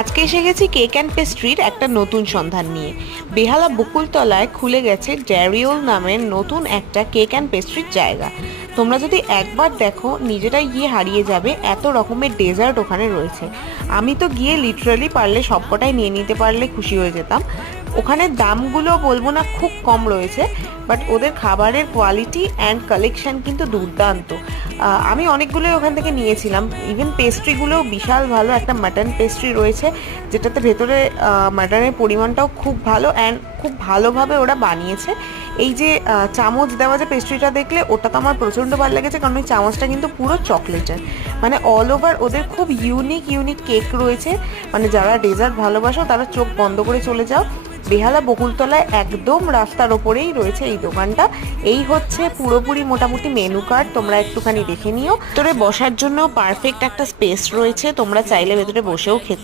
আজকে এসে গেছি কেক অ্যান্ড পেস্ট্রির একটা নতুন সন্ধান নিয়ে। বেহালা বকুলতলায় খুলে গেছে ড্যারিওল নামের নতুন একটা কেক অ্যান্ড পেস্ট্রির জায়গা। তোমরা যদি একবার দেখো নিজেরাই গিয়ে হারিয়ে যাবে, এত রকমের ডেজার্ট ওখানে রয়েছে। আমি তো গিয়ে লিটারালি পারলে সবকটাই নিয়ে নিতে পারলে খুশি হয়ে যেতাম। ওখানে দামগুলো বলবো না খুব কম রয়েছে, বাট ওদের খাবারের কোয়ালিটি অ্যান্ড কালেকশন কিন্তু দুর্দান্ত। আমি অনেকগুলোই ওখান থেকে নিয়েছিলাম। ইভেন পেস্ট্রিগুলোও বিশাল ভালো। একটা মাটন পেস্ট্রি রয়েছে যেটাতে ভেতরে মাটনের পরিমাণটাও খুব ভালো অ্যান্ড খুব ভালোভাবে ওরা বানিয়েছে। এই যে চামচ দেওয়া যে পেস্ট্রিটা দেখলে, ওটা তো আমার প্রচণ্ড ভালো লেগেছে, কারণ ওই চামচটা কিন্তু পুরো চকলেটের। মানে অল ওভার ওদের খুব ইউনিক ইউনিক কেক রয়েছে। মানে যারা ডেজার্ট ভালোবাসো তারা চোখ বন্ধ করে চলে যাও। বেহালা বকুলতলায় একদম রাস্তার ওপরেই রয়েছে এই দোকানটা। এই হচ্ছে পুরোপুরি মোটামুটি মেনু কার্ড, তোমরা একটুখানি দেখে নিও। ভেতরে বসার জন্য পারফেক্ট একটা স্পেস রয়েছে, তোমরা চাইলে ভেতরে বসেও খেতে